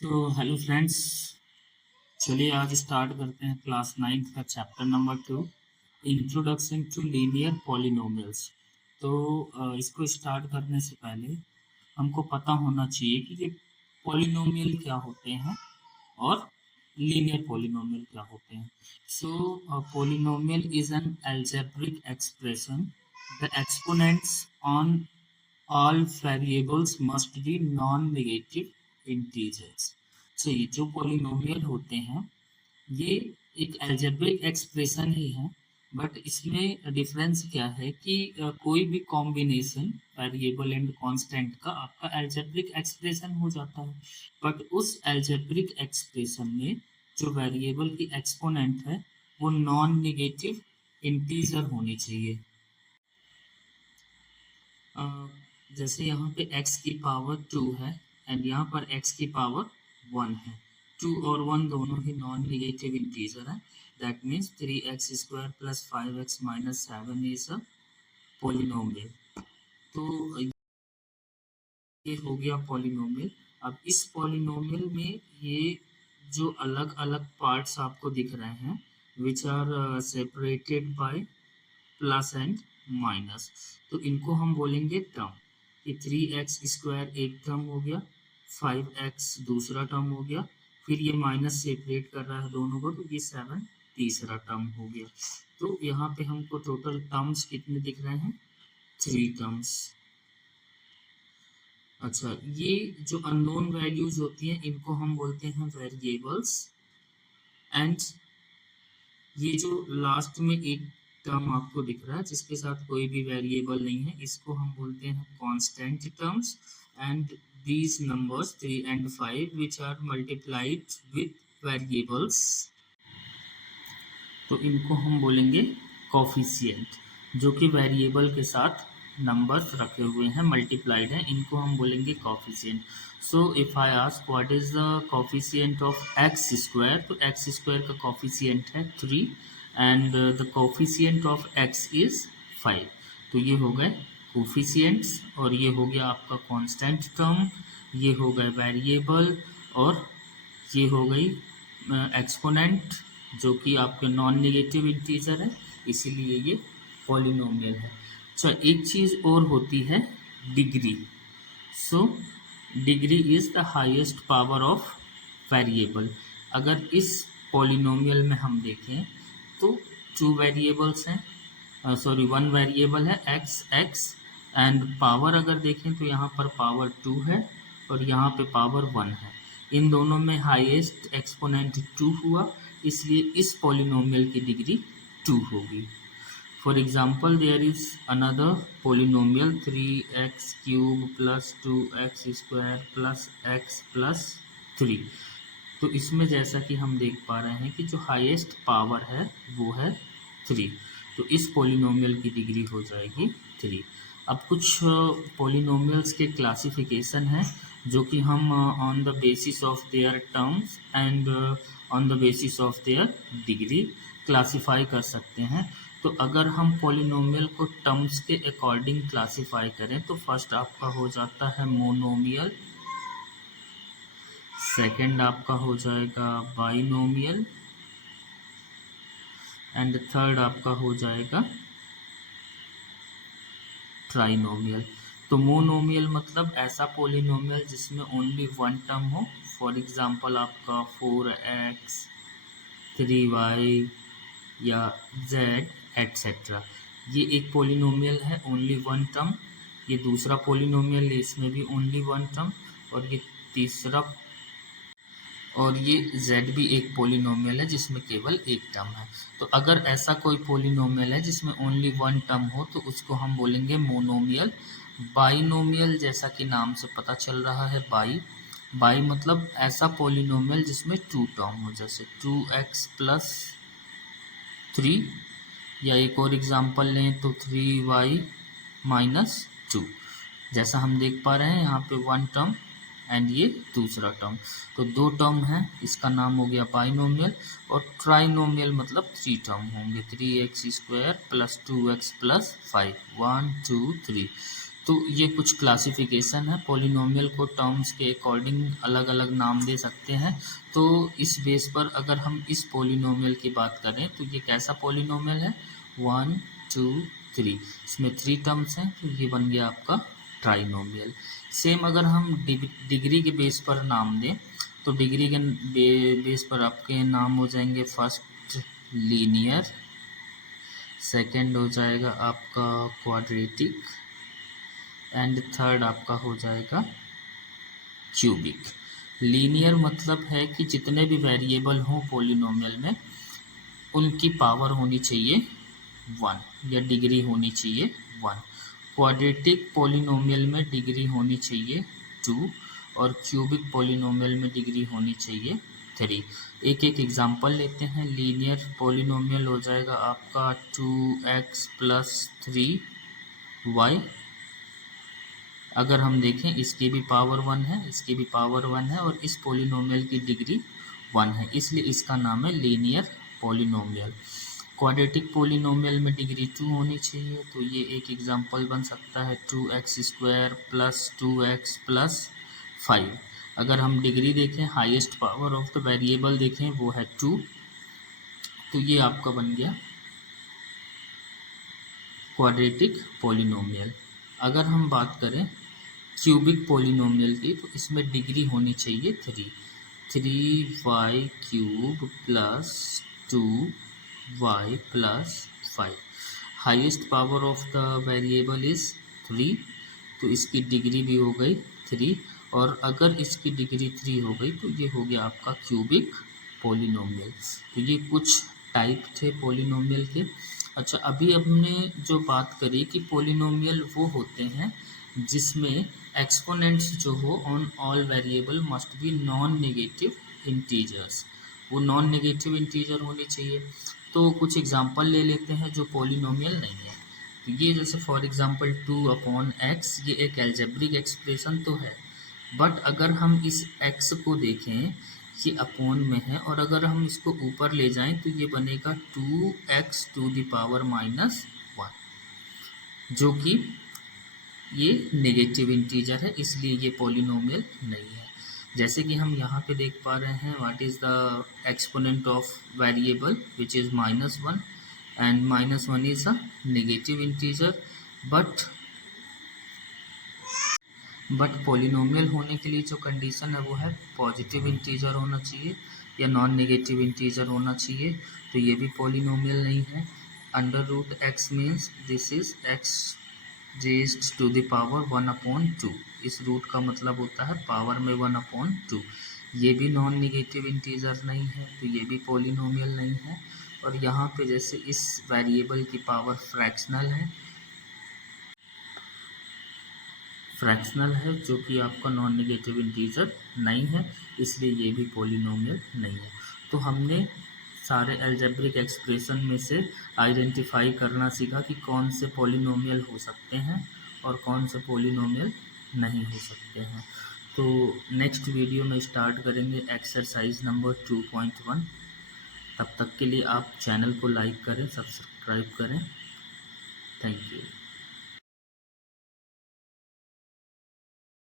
तो hello friends, चलिए आज स्टार्ट करते हैं क्लास 9 का chapter number 2, introduction to linear polynomials. तो इसको स्टार्ट करने से पहले हमको पता होना चाहिए कि ये पॉलिनोमियल क्या होते हैं और लीनियर पॉलिनोमियल क्या होते हैं। So polynomial is an algebraic expression, the exponents on all variables must be non-negative integers। तो ये जो पॉलिनोमियल होते हैं ये एक अलजेब्रिक एक्सप्रेशन ही है, बट इसमें डिफरेंस क्या है कि कोई भी कॉम्बिनेशन वेरिएबल एंड कांस्टेंट का आपका अलजेब्रिक एक्सप्रेशन हो जाता है, बट उस अलजेब्रिक एक्सप्रेशन में जो वेरिएबल की एक्सपोनेंट है वो नॉन नेगेटिव इंटीजर होनी चाहिए। जैसे यहाँ पे x की पावर 2 है एंड यहाँ पर x की पावर 1 है। 2 और 1 दोनों ही नॉन नेगेटिव इंटीजर है। That means 3x square plus 5x minus 7 is a polynomial. तो ये हो गया पॉलिनोमियल। अब इस पॉलिनोमियल में ये जो अलग अलग पार्ट्स आपको दिख रहे हैं which are separated by plus and minus, तो इनको हम बोलेंगे टर्म। कि 3x स्क्वायर एक टर्म हो गया, 5x दूसरा टर्म हो गया, फिर ये माइनस सेपरेट कर रहा है दोनों को, तो ये 7 तीसरा टर्म हो गया। तो यहाँ पे हमको टोटल टर्म्स कितने दिख रहे हैं? 3 टर्म्स। अच्छा, ये जो अननोन वैल्यूज होती हैं इनको हम बोलते हैं वेरिएबल्स, एंड ये जो लास्ट में एक टर्म आपको दिख रहा है जिसके साथ कोई भी वेरिएबल नहीं है, इसको हम बोलते हैं constant terms. And these numbers 3 and 5 which are multiplied with variables, तो इनको हम बोलेंगे कोफिशिएंट, जो कि वेरिएबल के साथ नंबर्स रखे हुए हैं, मल्टीप्लाइड हैं, इनको हम बोलेंगे coefficient. So if I ask what is the coefficient of x square, तो एक्स स्क्वायर का कोफिशिएंट है 3 and the coefficient of x is 5। तो ये हो गए कोफिशिएंट्स, और ये हो गया आपका कांस्टेंट टर्म, ये हो गए वेरिएबल, और ये हो गई एक्सपोनेंट जो कि आपके नॉन नेगेटिव इंटीजर है, इसीलिए ये पॉलिनोमियल है। अच्छा, एक चीज़ और होती है degree. So degree is the highest power of variable. अगर इस पॉलिनोमियल में हम देखें तो 2 वेरिएबल्स हैं, सॉरी 1 वेरिएबल है x एंड पावर अगर देखें तो यहाँ पर पावर 2 है और यहाँ पे पावर 1 है। इन दोनों में हाईएस्ट एक्सपोनेंट 2 हुआ, इसलिए इस पॉलिनोमियल की डिग्री 2 होगी। For example there is another polynomial 3x cube plus 2x square plus x plus 3। तो इसमें जैसा कि हम देख पा रहे हैं कि जो हाईएस्ट पावर है वो है 3, तो इस पोलिनोमियल की डिग्री हो जाएगी 3। अब कुछ पोलिनोमियल्स के क्लासिफिकेशन है जो कि हम on the basis of their terms and on the basis of their degree classify कर सकते हैं। तो अगर हम पॉलिनोमियल को टर्म्स के अकॉर्डिंग क्लासिफाई करें तो फर्स्ट आपका हो जाता है मोनोमियल, सेकंड आपका हो जाएगा बाइनोमियल, एंड थर्ड आपका हो जाएगा ट्राइनोमियल। तो मोनोमियल मतलब ऐसा पॉलिनोमियल जिसमें ओनली वन टर्म हो, फॉर एग्जांपल आपका 4x 3y या z एट्सेट्रा, ये एक पॉलिनोमियल है ओनली वन टर्म। ये दूसरा पॉलिनोमियल है, इसमें भी ओनली वन टर्म, और ये तीसरा, और ये z भी एक पॉलिनोमियल है जिसमें केवल एक टर्म है। तो अगर ऐसा कोई पॉलिनोमियल है जिसमें ओनली वन टर्म हो तो उसको हम बोलेंगे मोनोमियल। बाइनोमियल जैसा कि नाम से पता चल रहा है, बाई मतलब ऐसा पॉलिनोमियल जिसमें 2 टर्म हो, जैसे 2x प्लस 3, या एक और एग्जांपल लें तो 3y माइनस 2। जैसा हम देख पा रहे हैं यहाँ पे 1 टर्म एंड ये दूसरा टर्म, तो 2 टर्म है, इसका नाम हो गया बाइनोमियल। और ट्राइनोमियल मतलब 3 टर्म होंगे, 3x square plus 2x plus 5, 1 2 3। तो ये कुछ क्लासिफिकेशन है। पॉलिनोमियल को टर्म्स के अकॉर्डिंग अलग अलग नाम दे सकते हैं। तो इस बेस पर अगर हम इस पॉलिनोमियल की बात करें तो ये कैसा पॉलिनोमियल है, 1 2 3, इसमें 3 टर्म्स हैं, तो ये बन गया आपका ट्राइनोमियल। सेम अगर हम डिग्री के बेस पर नाम दें तो डिग्री के बेस पर आपके नाम हो जाएंगे, फर्स्ट लीनियर, सेकंड हो जाएगा आपका क्वाड्रेटिक, एंड थर्ड आपका हो जाएगा क्यूबिक। लीनियर मतलब है कि जितने भी वेरिएबल हों पॉलिनोमियल में उनकी पावर होनी चाहिए 1 या डिग्री होनी चाहिए 1। क्वाड्रेटिक पॉलिनोमियल में डिग्री होनी चाहिए 2 और क्यूबिक पॉलिनोमियल में डिग्री होनी चाहिए 3। एक एक एग्जांपल लेते हैं। लीनियर पॉलिनोमियल हो जाएगा आपका 2x + 3y। अगर हम देखें इसकी भी पावर 1 है, इसकी भी पावर 1 है और इस पॉलिनोमियल की डिग्री 1 है, इसलिए इसका नाम है लीनियर पॉलिनोमियल। क्वाड्रेटिक पॉलिनोमियल में डिग्री 2 होनी चाहिए, तो ये एक एग्जांपल बन सकता है 2x² + 2x + 5। अगर हम डिग्री देखें, highest power of the variable देखें वो है 2, तो ये आपका बन गया क्वाड्रेटिक पॉलिनोमियल। अगर हम बात करें क्यूबिक पॉलिनोमियल की तो इसमें डिग्री होनी चाहिए 3y³ + 2y + 5। Highest power of the variable is 3, तो इसकी डिग्री भी हो गई 3, और अगर इसकी डिग्री 3 हो गई तो ये हो गया आपका क्यूबिक पॉलिनोमियल। तो ये कुछ टाइप थे पॉलिनोमियल के। अच्छा, अभी हमने जो बात करी कि पॉलिनोमियल वो होते हैं जिसमें एक्सपोनेंट्स जो हो on all variable must be non negative integers, वो नॉन नेगेटिव इंटीजर होने चाहिए। तो कुछ एग्जांपल ले लेते हैं जो पॉलिनोमियल नहीं है। तो ये जैसे फॉर एग्जांपल 2/x, ये एक अलजेब्रिक एक्सप्रेशन तो है, बट अगर हम इस x को देखें ये अपॉन में है और अगर हम इसको ऊपर ले जाएं तो ये बनेगा 2x⁻⁻1, जो कि ये नेगेटिव इंटीजर है, इसलिए ये पॉलिनोमियल नहीं है। जैसे कि हम यहाँ पे देख पा रहे हैं, what is the exponent of variable which is -1, and -1 is a negative integer, but polynomial होने के लिए जो कंडीशन है वो है पॉजिटिव इंटीजर होना चाहिए या नॉन नेगेटिव इंटीजर होना चाहिए, तो ये भी पॉलिनोमियल नहीं है। √x means this is x raised to the power 1/2, इस रूट का मतलब होता है पावर में 1/2, ये भी नॉन नेगेटिव इंटीजर नहीं है, तो ये भी पॉलिनोमियल नहीं है। और यहाँ पे जैसे इस वेरिएबल की पावर फ्रैक्शनल है जो कि आपका नॉन नेगेटिव इंटीजर नहीं है, इसलिए ये भी पॉलिनोमियल नहीं है। तो हमने सारे अलजेब्रिक एक्सप्रेशन में से आइडेंटिफाई करना सीखा कि कौन से पॉलिनोमियल हो सकते हैं और कौन से पॉलिनोमियल नहीं हो सकते हैं। तो नेक्स्ट वीडियो में स्टार्ट करेंगे एक्सरसाइज नंबर 2.1। तब तक के लिए आप चैनल को लाइक करें, सब्सक्राइब करें। Thank you.